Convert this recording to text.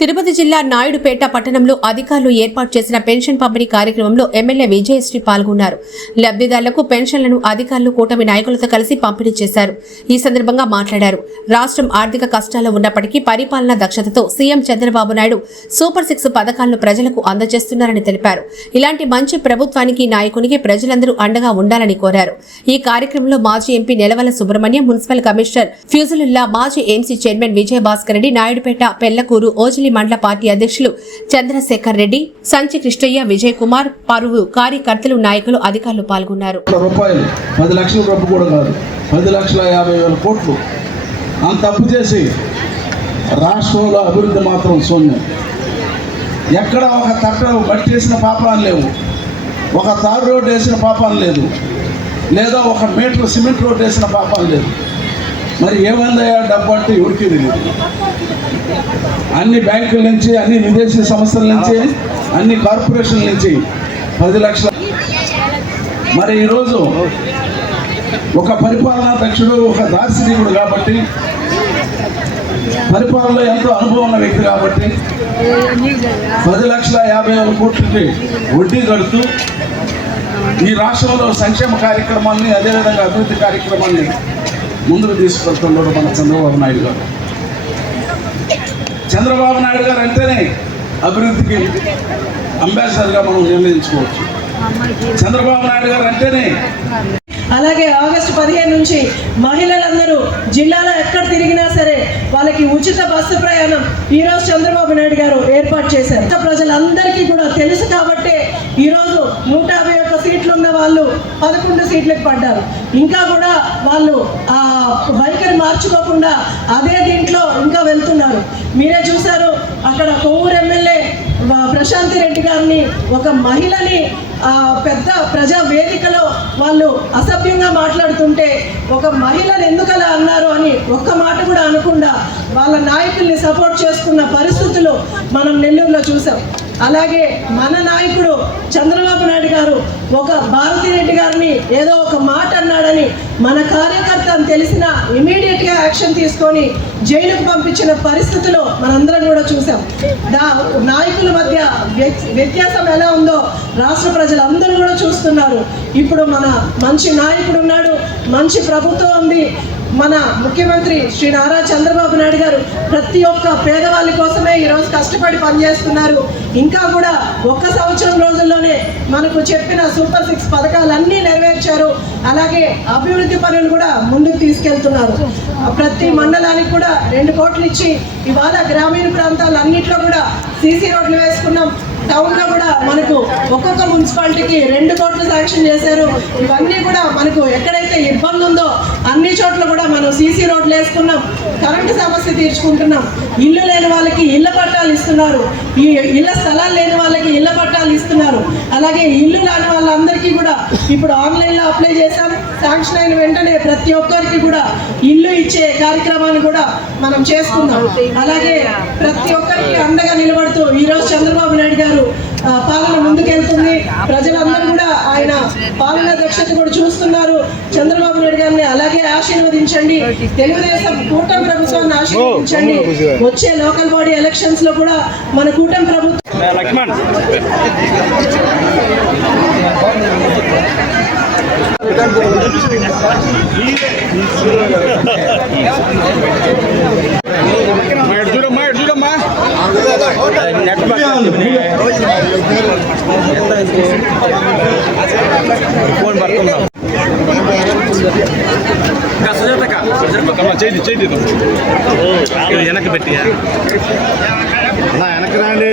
తిరుపతి జిల్లా నాయుడుపేట పట్టణంలో అధికారులు ఏర్పాటు చేసిన పెన్షన్ పంపిణీ కార్యక్రమంలో ఎమ్మెల్యే విజయశ్రీ పాల్గొన్నారు. లబ్ధిదారులకు పెన్షన్లను అధికారులు కూటమి నాయకులతో కలిసి పంపిణీ చేశారు. ఈ సందర్భంగా మాట్లాడారు. రాష్ట్రం ఆర్థిక కష్టాల్లో ఉన్నప్పటికీ పరిపాలనా దక్షతతో CM Chandrababu Naidu super six పథకాలను ప్రజలకు అందజేస్తున్నారని తెలిపారు. ఇలాంటి మంచి ప్రభుత్వానికి నాయకునికి ప్రజలందరూ అండగా ఉండాలని కోరారు. ఈ కార్యక్రమంలో మాజీ MP Nelavala Subrahmanyam municipal commissioner Fazulullah మాజీ ఎంసీ చైర్మన్ విజయభాస్కర్ రెడ్డి నాయుడుపేట పెళ్ళకూరు ఓజిలి మండల పార్టీ అధ్యక్షులు చంద్రశేఖర్ రెడ్డి సంచి కృష్ణయ్య విజయ్ కుమార్ పరువు కార్యకర్తలు నాయకులు అధికారులు పాల్గొన్నారు. రూపాయలు. పది లక్షల డబ్బు కూడా కాదు. పది లక్షల యాభై వేల కోట్లు. అంత అప్పు చేసి రాష్ట్రంలో అభివృద్ధి మాత్రం శూన్యం. ఎక్కడ ఒక తట్ట బట్టి వేసిన పాపాలు లేవు. ఒక తారు రోడ్డు వేసిన పాపాలు లేదు. లేదా ఒక మీటర్ సిమెంట్ రోడ్డు వేసిన పాపాలు లేదు. మరి ఏమైందయ్యా? డబ్బు అంటే ఎవరికి తెలియదు అన్ని బ్యాంకుల నుంచి అన్ని విదేశీ సంస్థల నుంచి అన్ని కార్పొరేషన్ల నుంచి పది లక్షల మరి ఈరోజు ఒక పరిపాలనా దక్షుడు ఒక దార్శనికుడు కాబట్టి పరిపాలనలో ఎంతో అనుభవం ఉన్న వ్యక్తి కాబట్టి పది లక్షల యాభై వేల కోట్లకి వడ్డీ కడుతూ ఈ రాష్ట్రంలో సంక్షేమ కార్యక్రమాన్ని అదేవిధంగా అభివృద్ధి కార్యక్రమాన్ని ముందుకు తీసుకెళ్తున్నాడు మన చంద్రబాబు నాయుడు గారు. చంద్రబాబు నాయుడు గారు అంటేనే అభివృద్ధికి అంబాసిడర్గా మనం నిర్ణయించుకోవచ్చు. చంద్రబాబు నాయుడు గారు అంటేనే అలాగే ఆగస్టు పదిహేను నుంచి మహిళలందరూ జిల్లాలో ఎక్కడ తిరిగినా సరే వాళ్ళకి ఉచిత బస్సు ప్రయాణం ఈరోజు చంద్రబాబు నాయుడు గారు ఏర్పాటు చేశారు. ప్రజలందరికీ కూడా తెలుసు కాబట్టే ఈరోజు నూట యాభై ఒక్క సీట్లు ఉన్న వాళ్ళు పదకొండు సీట్లకు పడ్డారు. ఇంకా కూడా వాళ్ళు ఆ వైఖరి మార్చుకోకుండా అదే దీంట్లో ఇంకా వెళ్తున్నారు. మీరే చూశారు అక్కడ కొవ్వూరు ఎమ్మెల్యే ప్రశాంతి రెడ్డి గారిని ఒక మహిళని పెద్ద ప్రజా వేదికలో వాళ్ళు అసభ్యంగా మాట్లాడుతుంటే ఒక మహిళను ఎందుకలా అన్నారు అని ఒక్క మాట కూడా అనకుండా వాళ్ళ నాయకుల్ని సపోర్ట్ చేసుకున్న పరిస్థితులు మనం నెల్లూరులో చూసాం అలాగే మన నాయకుడు చంద్రబాబు నాయుడు గారు ఒక భారతిరెడ్డి గారిని ఏదో ఒక మాట అన్నాడని మన కార్యకర్త అని తెలిసిన ఇమీడియట్గా యాక్షన్ తీసుకొని జైలుకు పంపించిన పరిస్థితిలో మనందరం కూడా చూసాం దా నాయకుల మధ్య వ్య- వ్యత్యాసం ఎలా ఉందో రాష్ట్ర ప్రజలందరూ కూడా చూస్తున్నారు. ఇప్పుడు మన మంచి నాయకుడు ఉన్నాడు మంచి ప్రభుత్వం ఉంది. మన ముఖ్యమంత్రి శ్రీ నారా చంద్రబాబు నాయుడు గారు ప్రతి ఒక్క పేదవాళ్ళ కోసమే ఈరోజు కష్టపడి పనిచేస్తున్నారు. ఇంకా కూడా ఒక్క సంవత్సరం రోజుల్లోనే మనకు చెప్పిన సూపర్ సిక్స్ పథకాలన్నీ నెరవేర్చారు. అలాగే అభివృద్ధి పనులు కూడా ముందుకు తీసుకెళ్తున్నారు. ప్రతి మండలానికి కూడా రెండు కోట్లు ఇచ్చి ఇవాళ గ్రామీణ ప్రాంతాలన్నింటిలో కూడా సీసీ రోడ్లు వేసుకున్నాం. టౌన్లో కూడా మనకు ఒక్కొక్క మున్సిపాలిటీకి రెండు కోట్లు శాంక్షన్ చేశారు. ఇవన్నీ కూడా మనకు ఎక్కడైతే ఇబ్బంది ఉందో అన్ని చోట్ల కూడా మనం సీసీ రోడ్లు వేసుకున్నాం. కరెంటు సమస్య తీర్చుకుంటున్నాం. ఇల్లు లేని వాళ్ళకి ఇళ్ళ పట్టాలు ఇస్తున్నారు. ఈ ఇళ్ళ స్థలాలు లేని వాళ్ళకి ఇళ్ళ పట్టాలు ఇస్తున్నారు. అలాగే ఇల్లు రాని వాళ్ళందరికీ కూడా ఇప్పుడు ఆన్లైన్లో అప్లై చేశాం. శాంక్షన్ అయిన వెంటనే ప్రతి ఒక్కరికి కూడా ఇల్లు ఇచ్చే కార్యక్రమాన్ని కూడా మనం చేసుకున్నాం అలాగే ప్రతి ఒక్కరికి అండగా నిలబడుతూ ఈ చంద్రబాబు నాయుడు గారు పాలన ముందుకెళ్తుంది. ప్రజలందరూ కూడా ఆయన పాలన దక్షత కూడా చూస్తున్నారు. చంద్రబాబు నాయుడు గారిని అలాగే ఆశీర్వదించండి. తెలుగుదేశం కూటమి ప్రభుత్వాన్ని ఆశీర్వదించండి. వచ్చే లోకల్ బాడీ ఎలక్షన్స్లో కూడా మన కూటమి ప్రభుత్వం లక్ష్మణ్. ఫోన్ పడుతున్నాం చేయి చేయి వెనక్కి పెట్టి వెనక్కి రండి